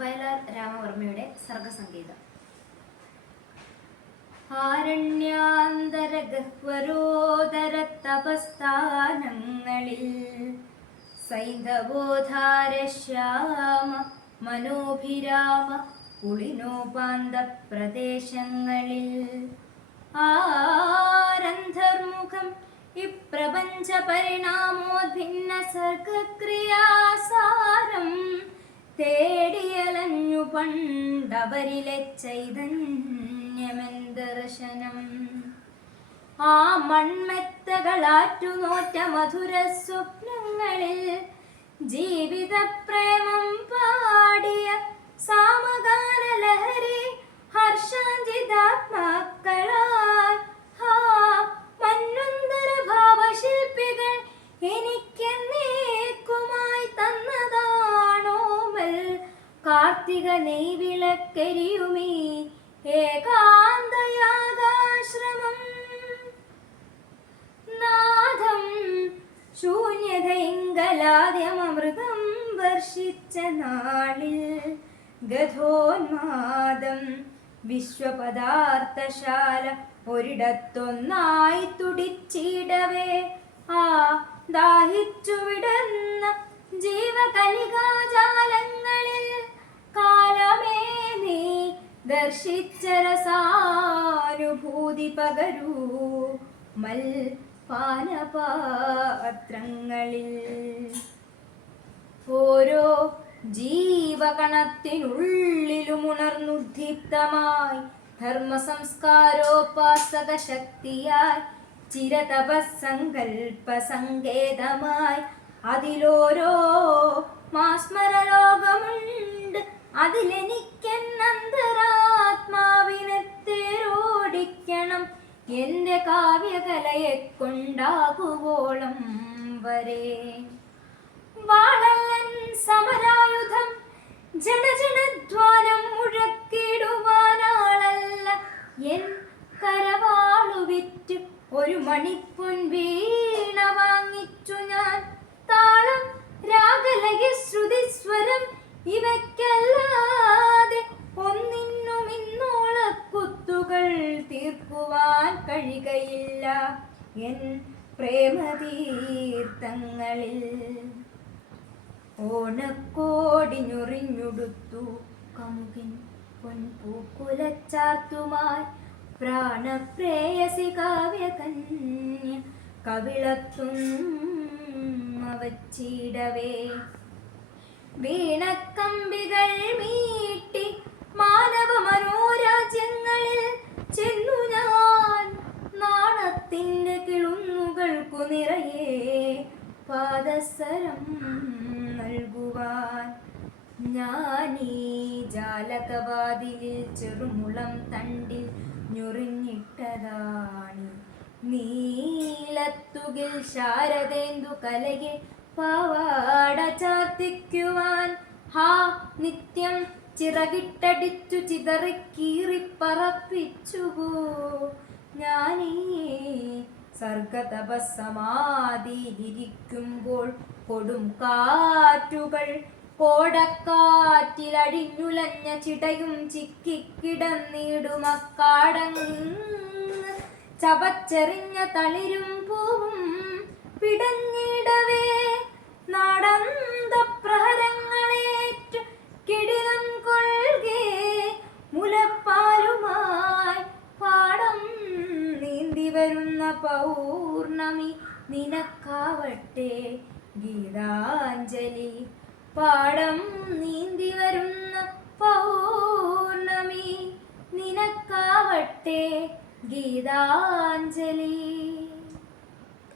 വയലാർ രാമവർമ്മയുടെ സർഗസംഗീതം. ആരണ്യാന്തരഗഹ്വരോദരതപസ്ഥാനങ്ങളിൽ സൈന്ധവോധാരശ്യാമ മനോഭിരാമ പുളിനോപാന്ത പ്രദേശങ്ങളിൽ ആരന്ധർമുഖം ഇപ്രപഞ്ച പരിണാമോദ്ഭിന്ന സർഗക്രിയാസാരം തേടിയലഞ്ഞു പണ്ടവരിലെ ചൈതന്യമെന്തർശനം. ആ മൺമെത്തകളാറ്റുനോറ്റ മധുര സ്വപ്നങ്ങളിൽ ജീവിതപ്രേമം പാടിയ സാമഗാനലഹരി ഹർഷാഞ്ജിതാത്മാക്കളായി മന്വന്തര ഭാവശില്പികൾ എനിക്കെന്നേക്കുമായി തന്നതാണോമൽ കാർത്തിക നെയ്വിളക്കരിയുമീ ഏകാന്തയാഗാശ്രമം. നാദം ശൂന്യതയിങ്കലാദ്യമൃതം വർഷിച്ച നാളിൽ ഗതോന്മാദം വിശ്വപദാർത്ഥശാല ഒരിടത്തൊന്നായി തുടിച്ചിടവേ ആ ദാഹിച്ചു വിടർന്ന ജീവകലികാജാലങ്ങളിൽ കാലമേ നീ ദർശിച്ച രസാനുഭൂതി പകരൂ മൽ പാനപാത്രങ്ങളിൽ. ഓരോ ജീവകണത്തിനുള്ളിലുമുണർന്നുദ്ദീപ്തമായി ധർമ്മസംസ്കാരോപാസക ശക്തിയായി ചിരതപസങ്കൽപ്പ സങ്കേതമായി അതിലോരോ മാസ്മരലോകമുണ്ട്. അതിലെനിക്കെന്നന്തരാത്മാവിനെ തേരോടിക്കണം എന്റെ കാവ്യകലയെ കൊണ്ടാകുവോളം വരെ. വാളല്ലൻ സമരായുധം ജനജനധ്വാനം മുഴക്കിടുവാനാളല്ല എൻ കരവാളു വിറ്റ് ഒരു മണിപ്പൊൻ വീണ വാങ്ങിച്ചു ഞാൻ. താളം രാഗലയ ശ്രുതിസ്വരം ഇവയ്ക്കല്ലാതെ ഒന്നിനും ഇന്നോളക്കുത്തുകൾ തീർക്കുവാൻ കഴിയുകയില്ല എൻ പ്രേമതീർത്ഥങ്ങളിൽ. ഓണക്കോടിഞ്ഞൊറിഞ്ഞുടുത്തു കമുകിൻ പൊൻപൂക്കുലച്ചാത്തുമായി പ്രാണപ്രേയസി കാവ്യകന്യ കവിളത്തും അവച്ചിടവേ വീണക്കമ്പികൾ മീട്ടി മാനവ മനോരാജ്യങ്ങളിൽ ചെന്നു ഞാൻ. നാണത്തിന്റെ കിളുങ്ങുകൾക്കു നിറയെ പാദസരം നൽകുവാൻ ഞാനീ ജാലകവാതിലിൽ ചെറുമുളം തണ്ടിൽ ഞൊറിഞ്ഞിട്ടതാണി നീലത്തുകിൽ ശാരദേന്ദു കലയിൽ പാവാട ചാർത്തിക്കുവാൻ. ഹാ നിത്യം ചിറകിട്ടടിച്ചു ചിതറിക്കീറിപ്പറപ്പിച്ചുവോ ഞാനീ സർഗതപസമാധിയിലിരിക്കുമ്പോൾ കൊടും കാറ്റുകൾ കോടക്കാറ്റിലഴിഞ്ഞുലഞ്ഞ ചിടയും ചിക്കിക്കിടന്നിടുമക്കാടങ്ങ് ചവച്ചെറിഞ്ഞ തളിരും പൂവും പിടഞ്ഞിടവേ നാടന്തപ്രഹരങ്ങളേറ്റു കിടിലം കൊൾകെ മുലപ്പാലുമായി പാടം നീന്തി വരുന്ന പൗർണമി നിനക്കാവട്ടെ ഗീതാഞ്ജലി. പാടം നീന്തി വരുന്ന പൗർണമി നിനക്കാവട്ടെ ഗീതാഞ്ജലി.